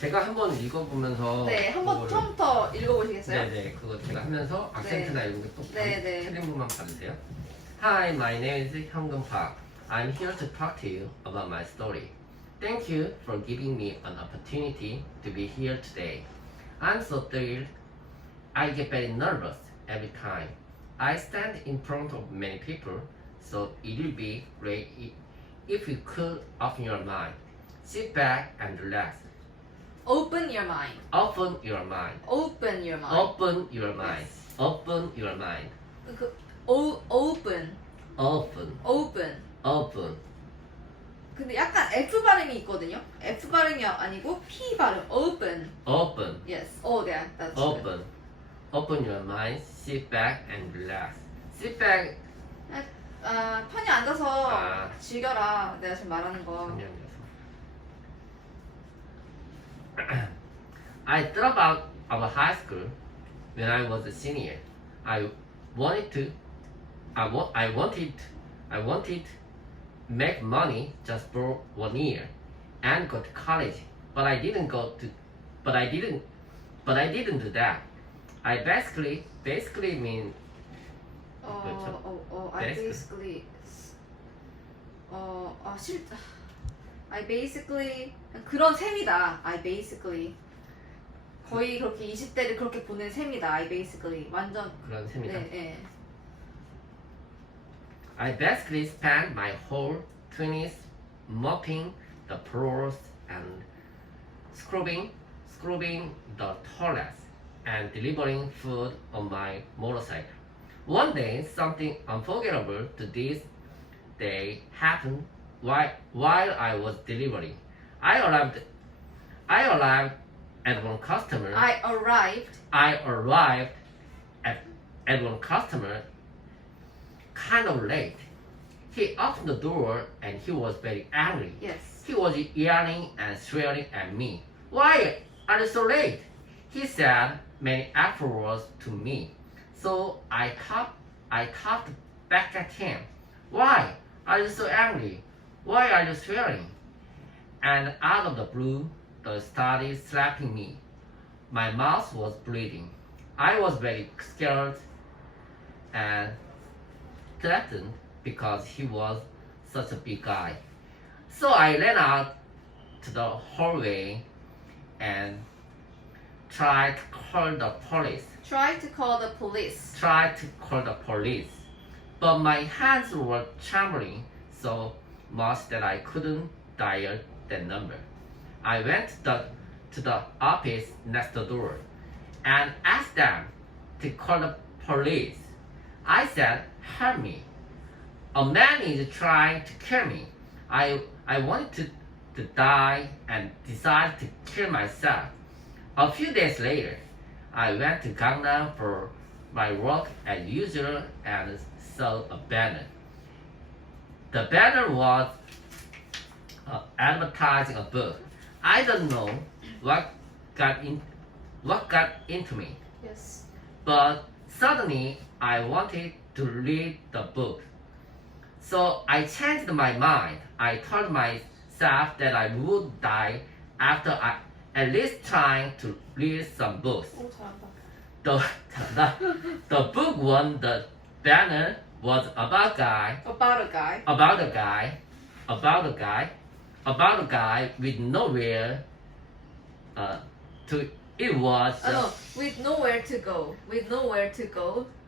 제가 한번 읽어보면서 네, 한번 그거를- 처음부터 읽어보시겠어요? 네네, 그거 제가 하면서 악센트나 이런 게또 네네. 틀린 부분만 봐주세요. Hi, my name is Hyunggun Park. I'm here to talk to you about my story. Thank you for giving me an opportunity to be here today. I'm so thrilled. I get very nervous every time I stand in front of many people, so it will be great if you could open your mind. Sit back and relax. Open your mind. Open your mind. Open your mind. Open your mind. Open your mind. Open. Open. Open. Open. 근데 약간 F 발음이 있거든요. F 발음이 아니고 P 발음. Open. Open. Yes. Oh, yeah. That's good. Open. Open your mind. Sit back and relax. Sit back. 편히 앉아서 아. 즐겨라. 내가 지금 말하는 거. I thought about our high school when I was a senior. I wanted to make money just for 1 year and go to college, but I didn't do that. I basically mean I basically 그런 셈이다. I basically 거의 그렇게 20대를 그렇게 보낸 셈이다. I basically 완전 그런 셈이다. 네. I basically spent my whole 20s mopping the floors and scrubbing the toilets and delivering food on my motorcycle. One day, something unforgettable to this day happened while I was delivering. I arrived at one customer. I arrived at one customer kind of late. He opened the door and he was very angry. Yes. He was yelling and swearing at me. Why are you so late? He said many afterwards to me. So I talked back at him. Why are you so angry? Why are you swearing? And out of the blue, they started slapping me. My mouth was bleeding. I was very scared and threatened because he was such a big guy. So I ran out to the hallway and tried to call the police. Try to call the police. But my hands were trembling so much that I couldn't dial that number. I went to the office next door and asked them to call the police. I said, help me. A man is trying to kill me. I wanted to die and decided to kill myself. A few days later, I went to Gangnam for my work as usual and saw a banner. The banner was advertising a book. I don't know what got into me, Yes. but suddenly I wanted to read the book. So I changed my mind. I told myself that I would die after at least trying to read some books. 오, 잘한다. The book won the banner was about a guy with nowhere to. It was just with nowhere to go.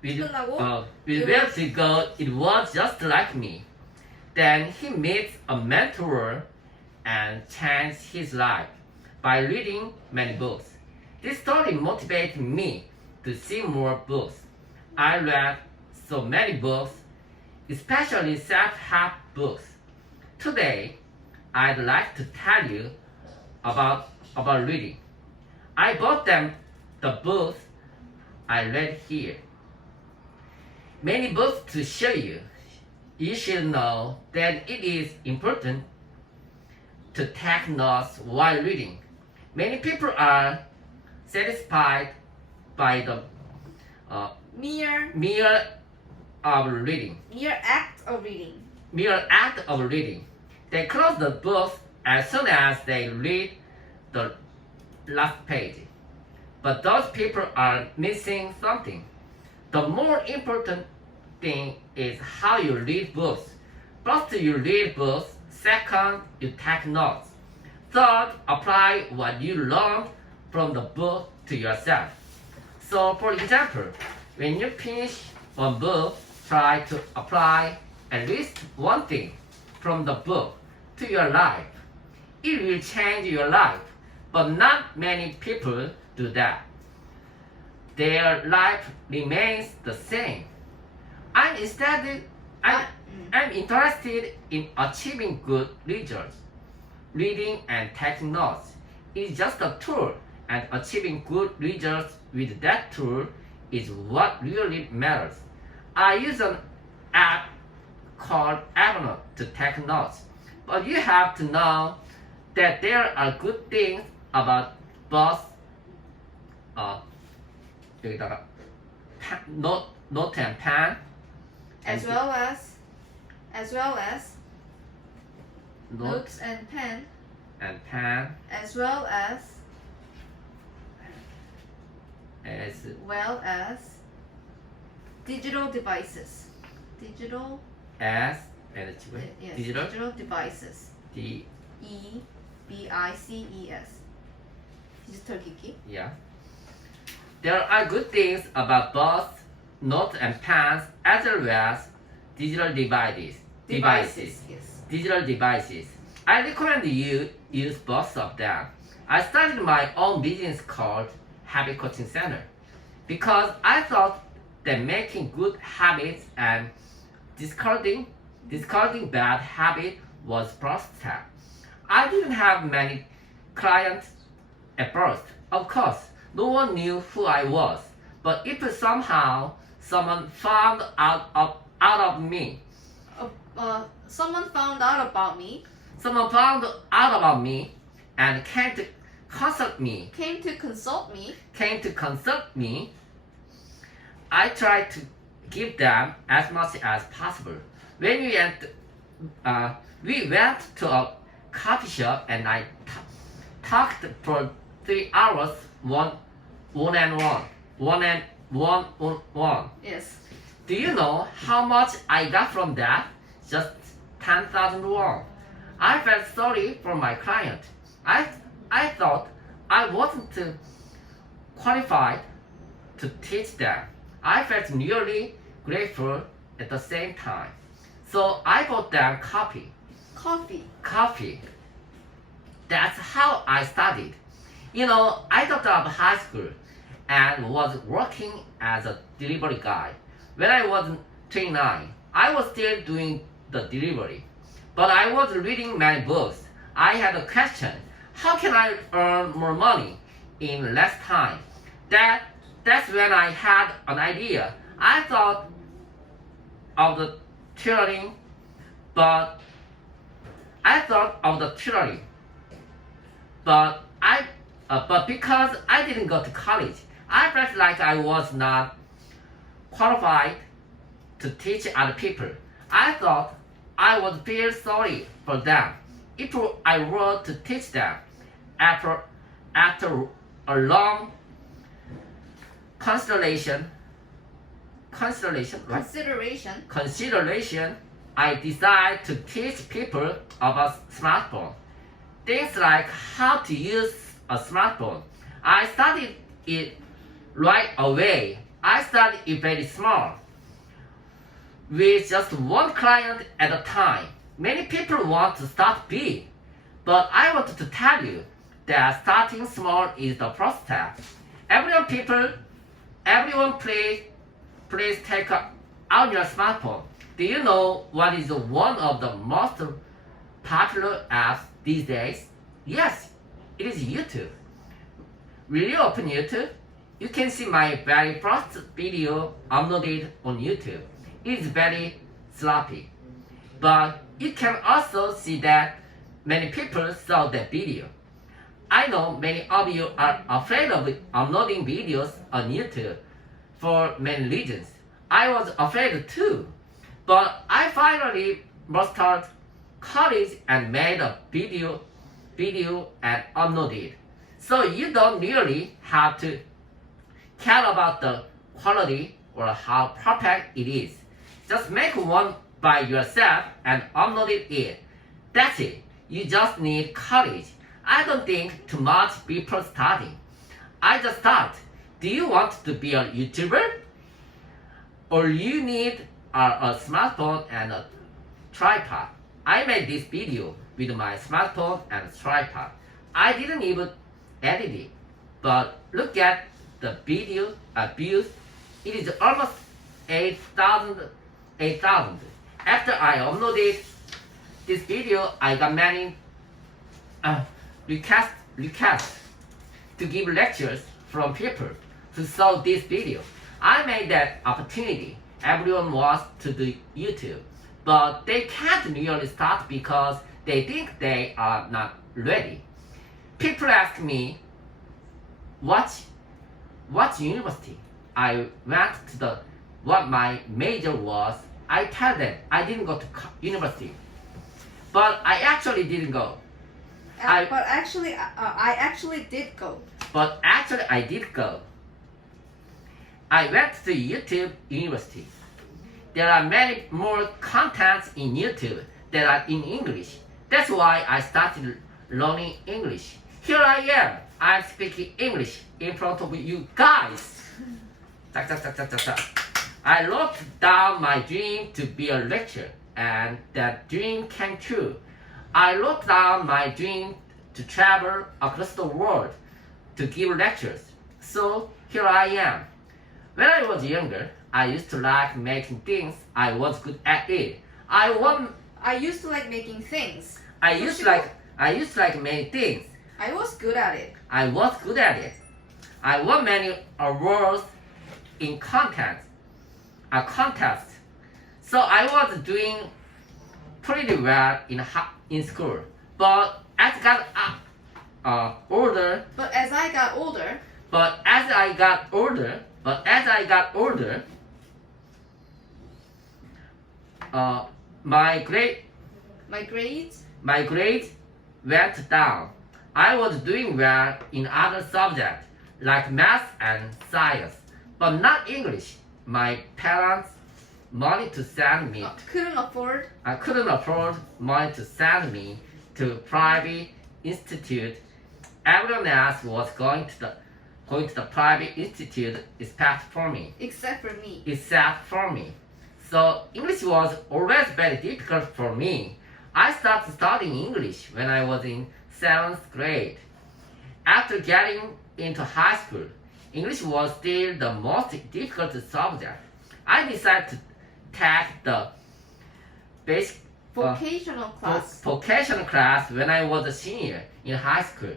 끝나고 with where to go. It was just like me. Then he meets a mentor and changed his life by reading many books. This story motivated me to see more books. I read so many books, especially self-help books. Today, I'd like to tell you about reading. I bought them the books I read here. Many books to show you. You should know that it is important to take notes while reading. Many people are satisfied by the mere act of reading. They close the books as soon as they read the last page. But those people are missing something. The more important thing is how you read books. First, you read books. Second, you take notes. Third, apply what you learned from the book to yourself. So, for example, when you finish one book, try to apply at least one thing from the book to your life. It will change your life, but not many people do that. Their life remains the same. I'm interested in achieving good results. Reading and taking notes is just a tool, and achieving good results with that tool is what really matters. I use an app called Evernote to take notes, but you have to know that there are good things about both 여기다가 note and pen as well as note notes and pen, and pen as well as digital devices. Digital as and yes, digital devices. D EBICES. 디지털 기기. yeah. There are good things about both notes and pens as well as digital devices. Yes. Digital devices. I recommend you use both of them. I started my own business called Habit Coaching Center because I thought that making good habits and discarding bad habits was first step. I didn't have many clients at first. Of course, no one knew who I was. But if somehow someone found out of me, Someone found out about me. someone found out about me and came to consult me, I tried to give them as much as possible. When we went to a coffee shop and I talked for 3 hours one on one. Yes. Do you know how much I got from that? Just 10,000 won. I felt sorry for my client. I thought I wasn't qualified to teach them. I felt really grateful at the same time. So I bought them coffee. That's how I started. You know, I dropped out of high school and was working as a delivery guy. When I was 29, I was still doing the delivery. But I was reading many books. I had a question. How can I earn more money in less time? That's when I had an idea. I thought of the tutoring, but because I didn't go to college, I felt like I was not qualified to teach other people. I thought I would feel sorry for them if I were to teach them. After a long consideration, I decided to teach people about smartphone. Things like how to use a smartphone. I studied it right away. I started it very small, with just one client at a time. Many people want to start big, but I wanted to tell you that starting small is the first step. Everyone please take out your smartphone. Do you know what is one of the most popular apps these days? Yes, it is YouTube. Will you open YouTube? You can see my very first video uploaded on YouTube. It is very sloppy. But you can also see that many people saw that video. I know many of you are afraid of uploading videos on YouTube for many reasons. I was afraid too. But I finally mastered college and made a video and uploaded. So you don't really have to care about the quality or how perfect it is. Just make one by yourself and upload it. That's it. You just need courage. I don't think too much people starting. I just thought, do you want to be a YouTuber? All you need are a smartphone and a tripod. I made this video with my smartphone and tripod. I didn't even edit it, but look at the video views. It is almost 8,000. After I uploaded this video, I got many requests to give lectures from people who saw this video. I made that opportunity. Everyone wants to do YouTube, but they can't really start because they think they are not ready. People ask me, what university I went to what my major was. I tell them I didn't go to university, but I actually didn't go. I actually did go. But actually I did go. I went to YouTube University. There are many more contents in YouTube that are in English. That's why I started learning English. Here I am. I'm speaking English in front of you guys. I wrote down my dream to be a lecturer, and that dream came true. I wrote down my dream to travel across the world to give lectures. So here I am. When I was younger, I used to like making things. I was good at it. I used to like making things. I used to like many things. I was good at it. I was good at it. I won many awards in contests. So I was doing pretty well in school. But as I got older, my grades went down. I was doing well in other subjects like math and science, but not English. My parents money to send me. I couldn't afford money to send me to private institute. Everyone else was going to the private institute except for me. Except for me. So English was always very difficult for me. I started studying English when I was in 7th grade. After getting into high school, English was still the most difficult subject. I decided to take the basic vocational class when I was a senior in high school.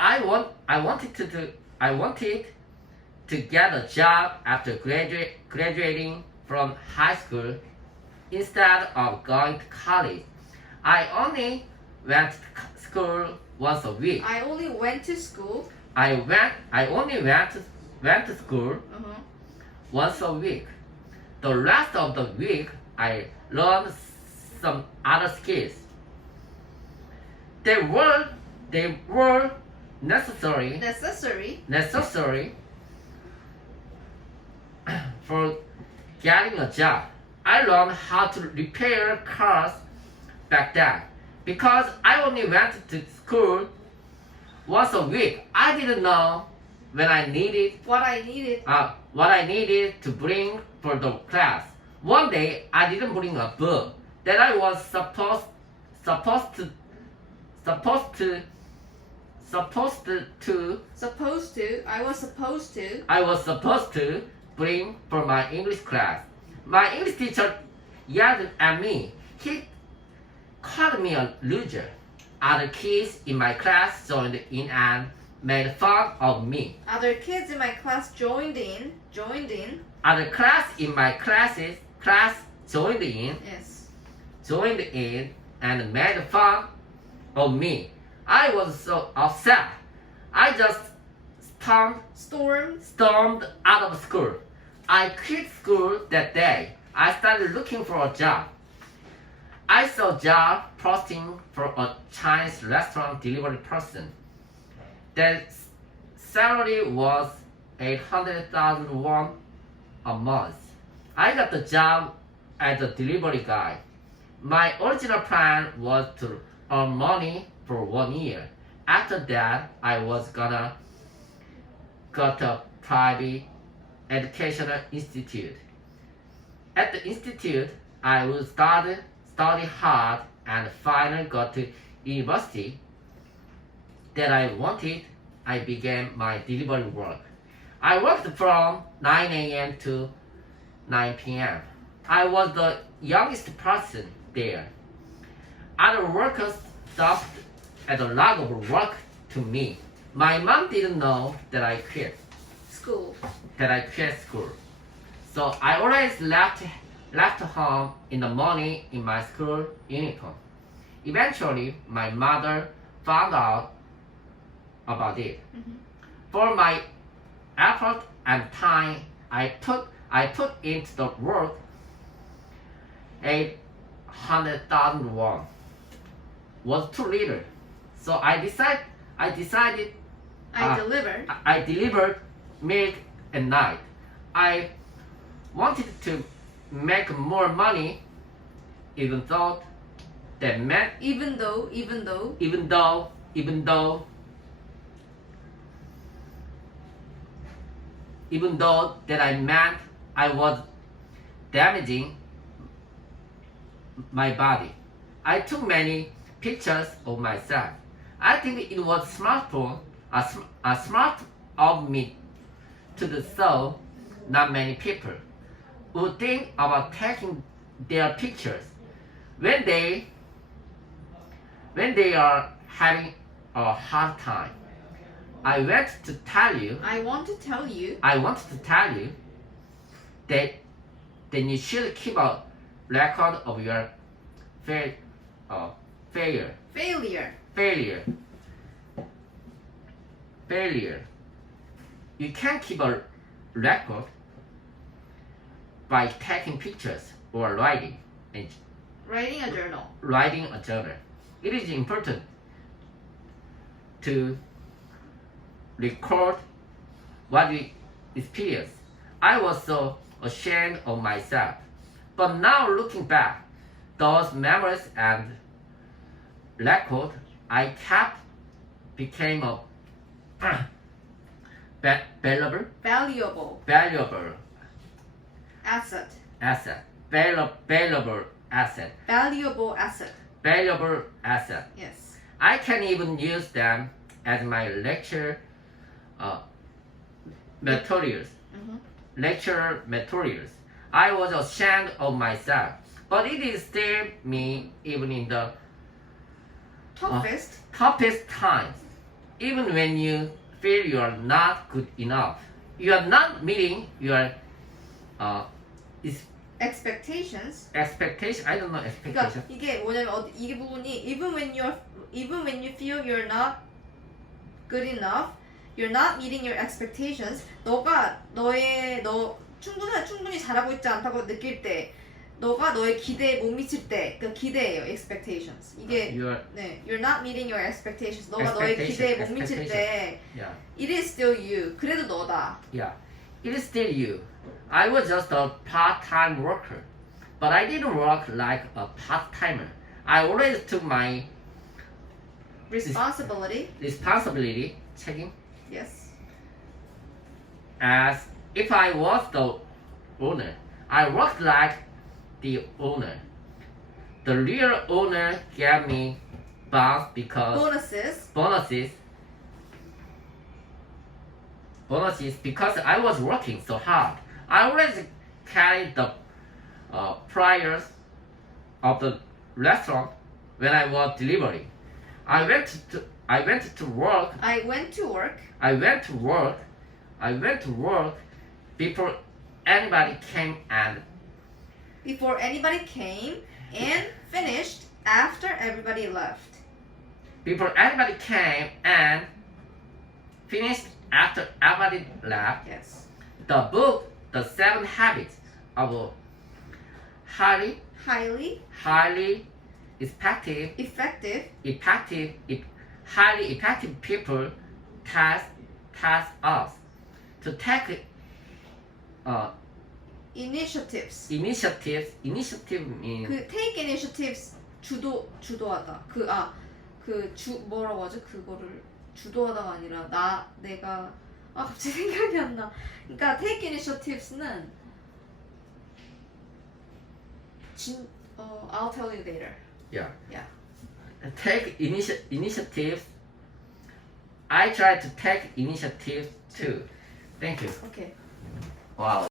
I wanted to get a job after graduating from high school instead of going to college. I only went to school once a week. I only went to school. I only went to school once a week. The rest of the week, I learned some other skills. They were necessary for getting a job. I learned how to repair cars back then because I only went to school once a week. I didn't know what I needed to bring for the class. One day I didn't bring a book that I was supposed to bring for my English class. My English teacher yelled at me. He called me a loser. Other kids in my class joined in and made fun of me. Other kids in my class joined in. Other class in my class joined in. Yes. Joined in and made fun of me. I was so upset. I just stormed out of school. I quit school that day. I started looking for a job. I saw a job posting for a Chinese restaurant delivery person. The salary was 800,000 won a month. I got the job as a delivery guy. My original plan was to earn money for 1 year. After that, I was gonna go to private educational institute. At the institute, I would study hard and finally got to university that I wanted. I began my delivery work. I worked from 9 a.m. to 9 p.m. I was the youngest person there. Other workers stopped at a lot of work to me. My mom didn't know that I quit School. school. So I always left home in the morning in my school uniform. Eventually, my mother found out about it. For my effort and time I put into the work, 800,000 won was too little. So I decided I delivered milk at night. I wanted to make more money, even though that meant Even though that I meant I was damaging my body. I took many pictures of myself. I think it was smart of me to do so. Not many people would think about taking their pictures when they are having a hard time. I want to tell you that you should keep a record of your failure. You can keep a record by taking pictures or writing a journal. It is important to record what we experienced. I was so ashamed of myself. But now looking back, those memories and record I kept became a valuable asset. Valuable asset. Yes. I can even use them as my lecture materials. Lecture materials. I was ashamed of myself, but it is still me even in the toughest times. Even when you feel you are not good enough, you are not meeting your expectations. I don't know expectations. 그러니까 이게 뭐냐면 이게 부분이 even when you feel you're not good enough, you're not meeting your expectations. 너가 너 충분히 잘하고 있지 않다고 느낄 때, 너가 너의 기대에 못 미칠 때, 그 기대예요, expectations. 이게 you're not meeting your expectations. 너가 너의 기대에 못 미칠 때, it is still you. 그래도 너다. Yeah, it is still you. I was just a part-time worker, but I didn't work like a part-timer. I always took my responsibility, 책임, yes, as if I was the owner. I worked like the owner. The real owner gave me bonuses because I was working so hard. I always carried the flyers of the restaurant when I was delivering. I went to work before anybody came and finished after everybody left. Yes. The book, The 7 Habits of highly effective, highly effective people task us to take initiatives. initiatives. Initiative means 그 take initiatives 주도하다. 뭐라고 하죠? 그거를 주도하다가 아니라 내가 갑자기 생각이 안 나. 그러니까 take initiatives는 I'll tell you later. yeah. Yeah. Take initiatives. I try to take initiatives too. Thank you. Okay. Wow.